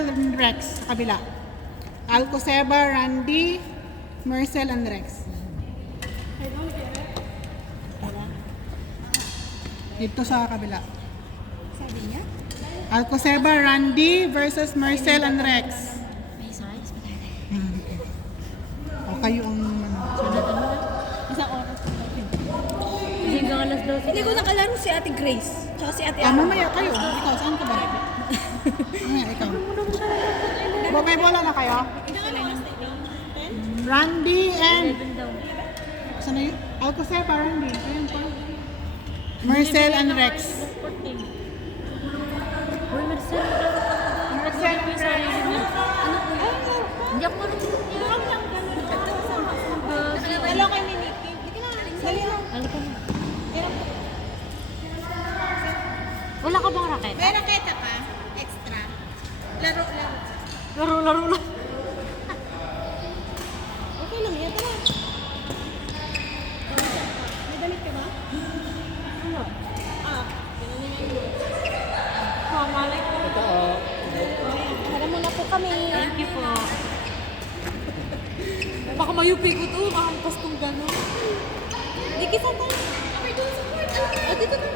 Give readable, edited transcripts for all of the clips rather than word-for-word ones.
Marcel and Rex sa kabila. Alcoseba, Randy, Marcel and Rex. Dito sa kabila. Sabi niya? Alcoseba, Randy versus Marcel and Rex. May size? O kayo ang Isang oras. Hanggang alas 12. Hindi ko nakalaro si Ate Grace. Tsaka si Ate mamaya kayo. Ikaw, saan ka ba? Mamaya, ikaw. May bola na kayo? Randy and... Saan na yun? Alcoseba, Randy. Ayun pa. Marcel and Rex. Uy, Marcel. Marcel and Rex. Hindi ako marunong niya. Hello kay Miniki. Hindi ka na. Sali lang. Ano ka na? Wala ka bang racket? May raketa pa. Extra. Laro. Laro lang. Okay lang yan. Tara. May damit ka ba? Ano? Malay ko. Tara muna po kami. Thank you po. Baka mayupi ko to. Mahampas tong gano'n. Hindi kita tayo. Okay, doon sa court. Dito na.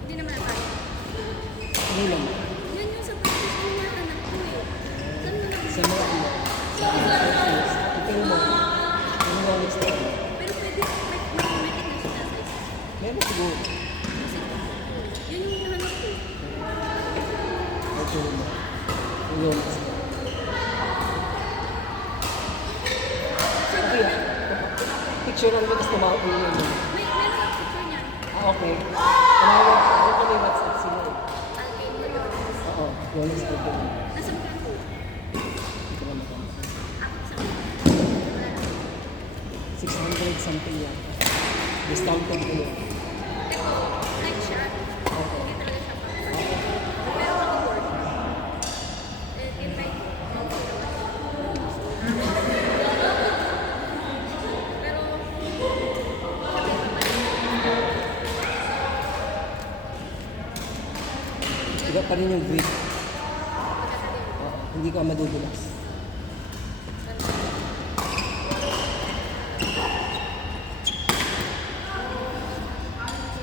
Hindi naman tayo. Ano lang? Yan yung sa practice ng mga anak ko eh. Saan mo na? Sa mga ano? Sa practice. Ito yung mga. Ano mga next time? Pero pwede, may na siya size. Meron siguro. Yan yung hinahanap ko. Ito yung mga. Yung next time. Okay ah. Picture lang mo tapos tumawag mo yun. Meron ako picture niyan. Okay. Tumawag ka. Ano ka may WhatsApp sila eh. Alvin mo yun. Oo. Yung next time ko. Nasa mga ko. Ito naman ka. Ako sa 600 something yan. Discounted ko yun. Ito, night shot. Okay. Hindi talaga siya pa. Pero ako board. Invite mo. Pero, Iba pa rin yung grip. Hindi ka madudulas.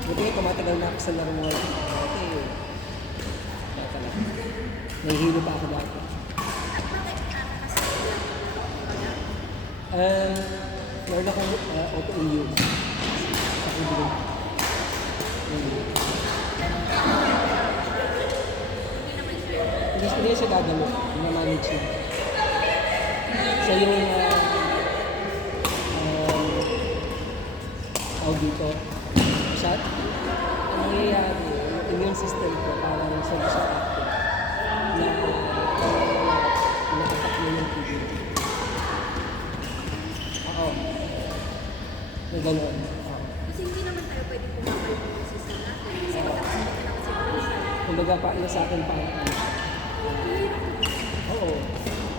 Buti tumatagal na ako sa laro mo ngayon. Dati, wala talaga. Nahihilo pa ako dati. Meron akong autoimmune. Sa kubo. Hindi siya gagamit. Minamanage niya. So yung tawag dito, shot, ang nangyayari, yung immune system ko parang saan siya active na nakatakbo yung TV. Oo. Na gano'n. kasi hindi naman tayo pwede pumakal ng system natin. Kasi magkakasabit ka na kasi police. Kumbaga pa ina sa akin parang ano. Oo.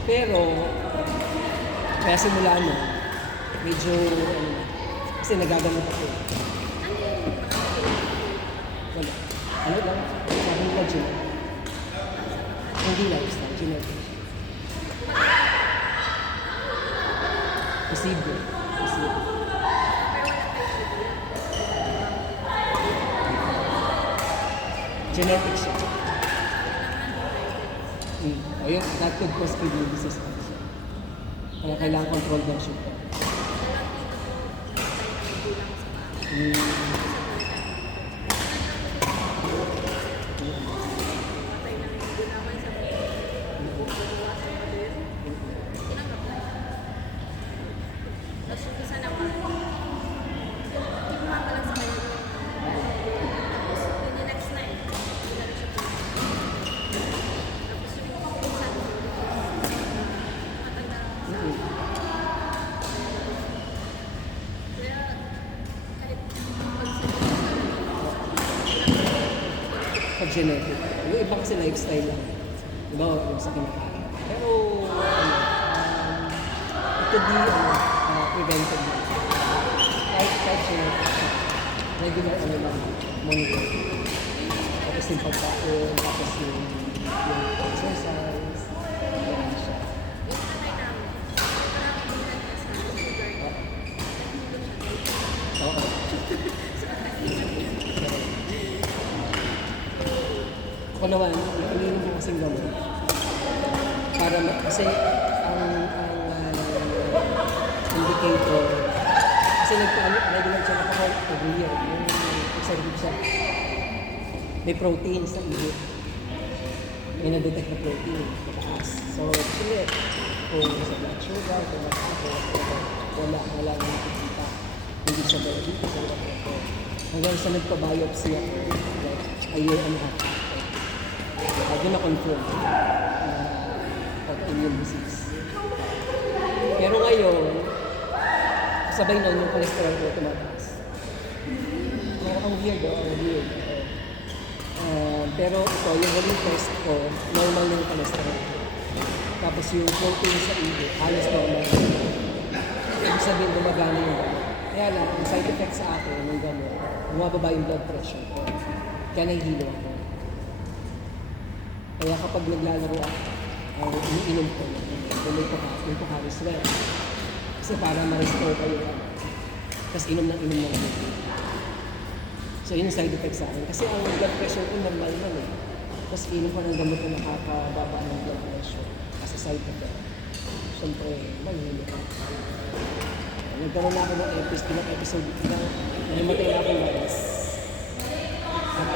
Pero, kaya simula ano, medyo, kasi nagagamit ako. Wala. Ano lang, sabi nila gym. Hindi lifestyle, genetic. Posible. Genetic siya. Ayun, that could cause kidney disease. Kaya kailangan control ng sugar. Tapos yung isa naman, yung mga pa lang sa kanya. Tapos yung next night, nagdala siya po. Tapos yung isa, matanda. genetic. Yung iba kasi lifestyle lang. Diba, yung sa kinakain. Pero, it could be prevented na. Kahit genetic. Regular lang, monitor. Tapos yung pagkain, tapos yung exercise. Ganun siya. Oo. Ako naman, iniinom ko kasing gamot. Kasi ang indicator, kasi regular check up ako every year. Yung executive siya. May protein sa ilit. May na-detect na protein. Mataas. So, sila, kung sa blood sugar, kung wala nang nakikita. Hindi sa diabetes, wala ko. Hanggang sa nagpa-biopsy ako, like, a year and a half. Doon na-confirm na autoimmune disease. Pero ngayon, sabay na yung cholesterol ko tumataas. Ang weird, ang weird. Pero ito, yung huling test ko, normal na yung cholesterol. Tapos yung protein sa ibo, halos normal. Ibig sabihin, gumagana yung gamot. Kaya lang, ang side effect sa akin ng gamot, bumababa yung blood pressure ko. Kaya nahihilo ako. Kaya kapag naglalaro ako, iniinom ko na. May Pocari Sweat. Kasi para ma-restore ko yung gamot. Tapos inom ng gamot. So yun yung side effect sa akin. Kasi ang blood pressure ko normal man eh. Tapos inom ko ng gamot na nakakababa ng blood pressure. As a side effect. Siyempre, mahihilo ko. Nagkaroon na ako ng episode na namatay na ako once.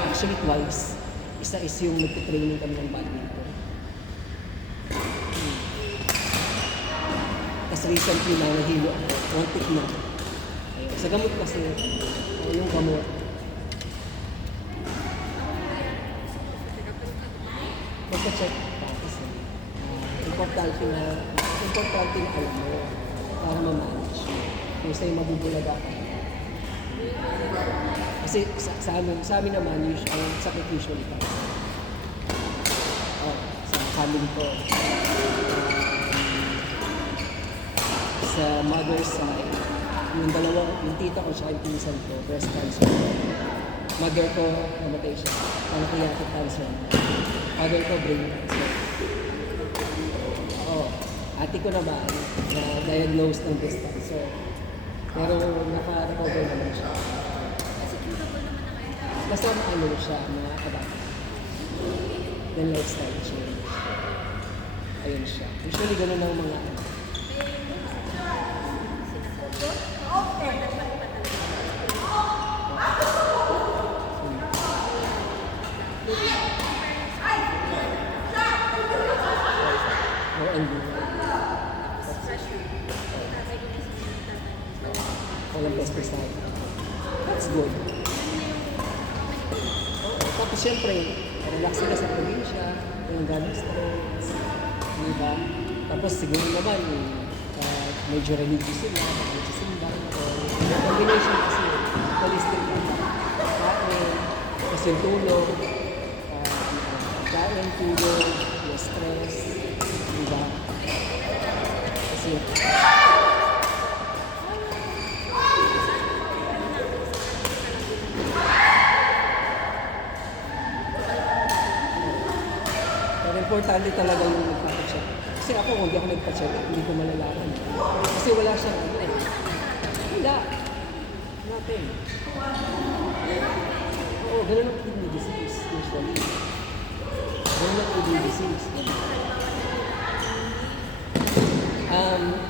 Actually twice. Isa is yung nagtitraining kami ng badminton. Tapos recently na nahilo ako. One-tick na. Sa gamot kasi, yung gamot. Magpa-check pa kasi. Importante na alam mo para ma-manage. Kung sa'yo mabubulaga ka. Kasi sa amin naman, ang sakit usually pa. Sa family ko, sa mother's side, yung tita ko siya, yung pinsan ko, breast cancer. Mother ko, namatay siya. Pancreatic cancer. Father ko, brain cancer. Ate ko naman, na-diagnosed ng breast cancer. Pero naka-recover naman siya. Basta ano siya, nakakabata. Then lifestyle change. Ayun siya. Usually ganun ang mga ano. Walang pesticide. That's good. Tapos siyempre, relax sila sa probinsya, walang ganong stress, diba? Tapos siguro naman, medyo religious sila, nagsisimba, combination kasi, holistic lang. Kain, tapos yung tulog, kain, tulog, yung stress, diba? Kasi importante talaga yung nagpapacheck. Kasi ako, kung hindi ako nagpacheck, hindi ko malalaman. Kasi wala siyang ano eh. Wala. Nothing. Oo, ganun ang kidney disease usually. Ganun ang kidney disease.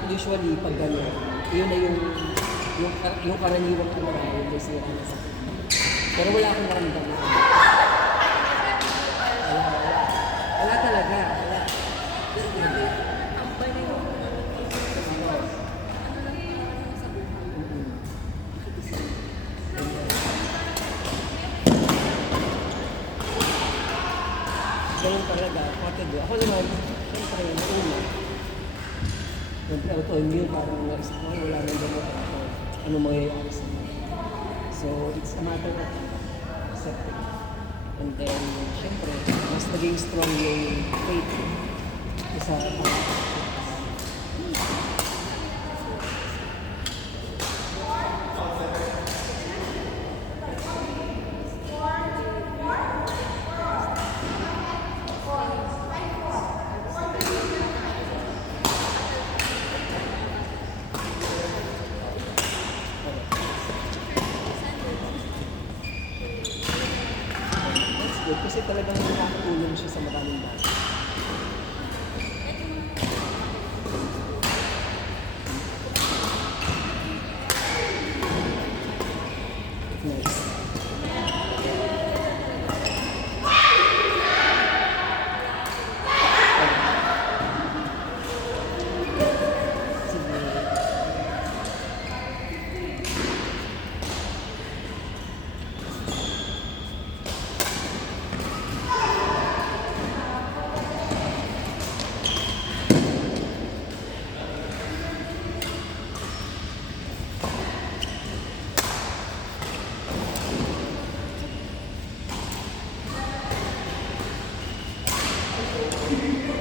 Usually, pag gano'n, yun na yung karaniwang kumara, yung may sira na sa kidney. Pero wala akong naramdaman. Wala talaga. Wala. Ganun talaga. Ako naman, siyempre, una. Autoimmune, parang wala nang gamot ako. Ano mangyayari sa mga. So, it's a matter of accepting. And then, syempre, mas naging strong yung faith sa that's good kasi talagang nakakatulong siya sa maraming bagay. Nice. Sige.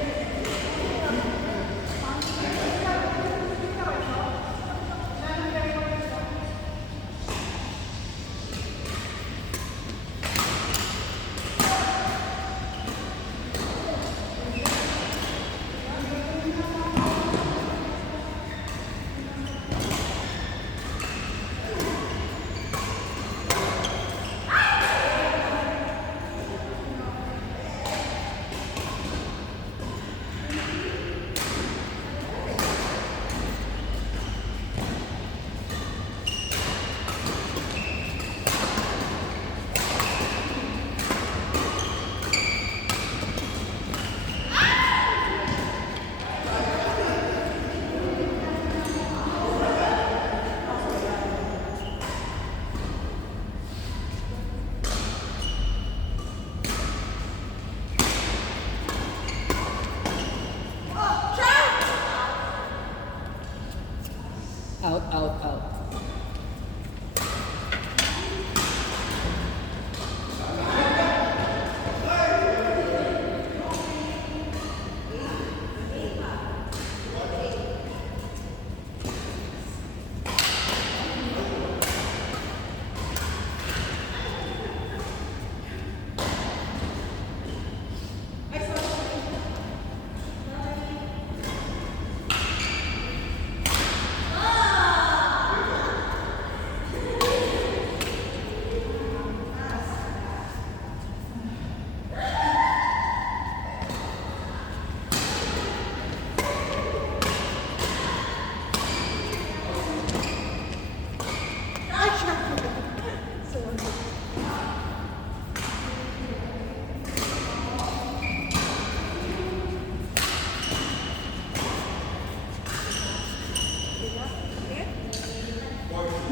Out, out, out.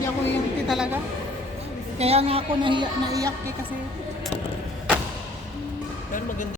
Hindi ako iyak talaga. Kaya nga ako naiyak eh kasi Pero maganda.